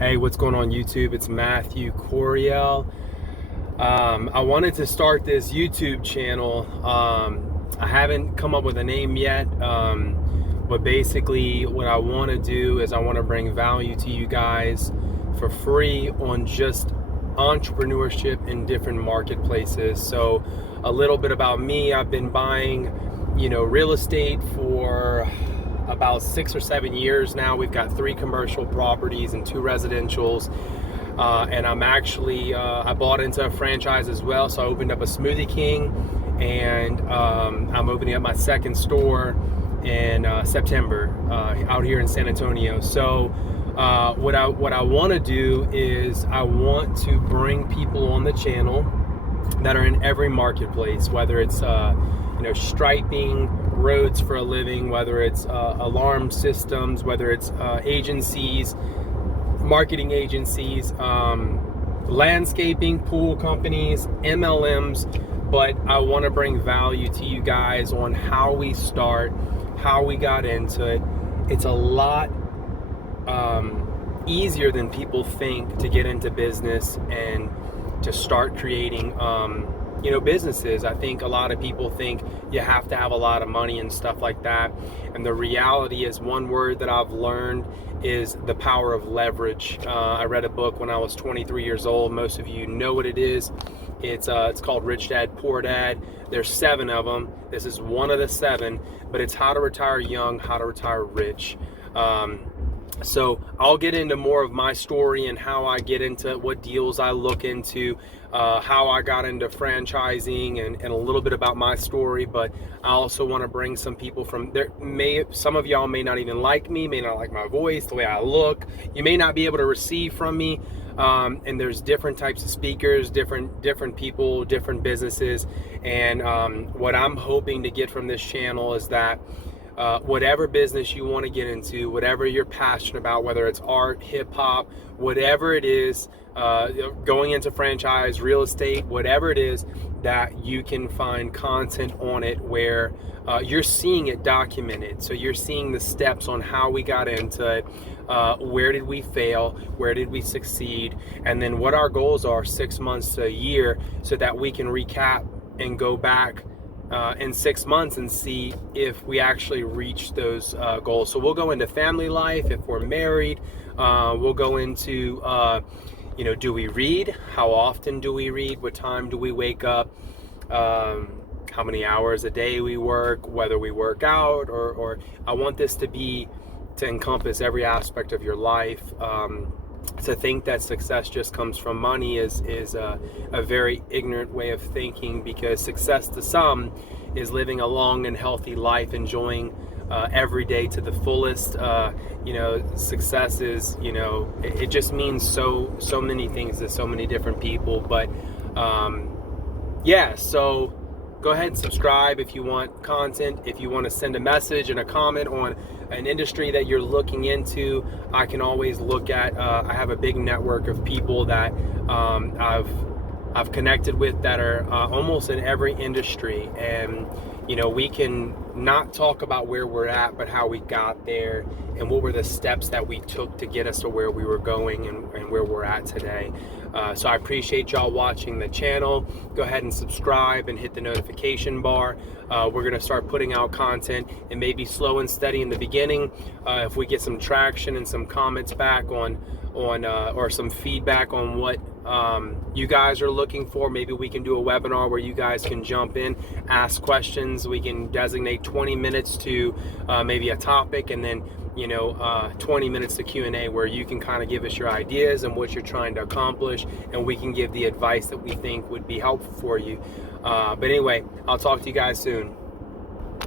Hey, what's going on YouTube? It's Matthew Coriel. I wanted to start this YouTube channel. I haven't come up with a name yet, but basically what I want to do is I want to bring value to you guys for free on just entrepreneurship in different marketplaces. So a little bit about me. I've been buying, real estate for about 6 or 7 years now. We've got 3 commercial properties and 2 residentials. And I'm actually, I bought into a franchise as well. So I opened up a Smoothie King, and I'm opening up my second store in September out here in San Antonio. So what I want to do is I want to bring people on the channel that are in every marketplace, whether it's striping roads for a living, whether it's alarm systems, whether it's agencies, marketing agencies, landscaping, pool companies, MLMs. But I want to bring value to you guys on how we start, how we got into it. It's a lot easier than people think to get into business and to start creating businesses. I think a lot of people think you have to have a lot of money and stuff like that. And the reality is, one word that I've learned is the power of leverage. I read a book when I was 23 years old. Most of you know what it is. It's called Rich Dad, Poor Dad. There's 7 of them. This is one of the 7, but it's how to retire young, how to retire rich. So I'll get into more of my story and how I get into what deals I look into, how I got into franchising, and a little bit about my story. But I also want to bring some people from there. Some of y'all may not even like me, may not like my voice, the way I look. You may not be able to receive from me. And there's different types of speakers, different people, different businesses. And what I'm hoping to get from this channel is that whatever business you want to get into, whatever you're passionate about, whether it's art, hip hop, whatever it is, going into franchise, real estate, whatever it is, that you can find content on it where you're seeing it documented. So you're seeing the steps on how we got into it, where did we fail, where did we succeed, and then what our goals are 6 months to a year, so that we can recap and go back in 6 months and see if we actually reach those goals. So we'll go into family life, if we're married. We'll go into, do we read? How often do we read? What time do we wake up? How many hours a day we work, whether we work out, or I want this to encompass every aspect of your life. To think that success just comes from money is a very ignorant way of thinking, because success to some is living a long and healthy life, enjoying every day to the fullest. Success is, it just means so many things to so many different people. But so go ahead and subscribe if you want content. If you want to send a message and a comment on an industry that you're looking into, I can always look at. I have a big network of people that I've connected with that are almost in every industry, and we can not talk about where we're at, but how we got there and what were the steps that we took to get us to where we were going and where we're at today. So I appreciate y'all watching the channel. Go ahead and subscribe and hit the notification bar. We're going to start putting out content. It may be slow and steady in the beginning. If we get some traction and some comments back on or some feedback on what you guys are looking for, maybe we can do a webinar where you guys can jump in, ask questions. We can designate 20 minutes to maybe a topic, and then 20 minutes to Q&A, where you can kind of give us your ideas and what you're trying to accomplish, and we can give the advice that we think would be helpful for you. But anyway, I'll talk to you guys soon.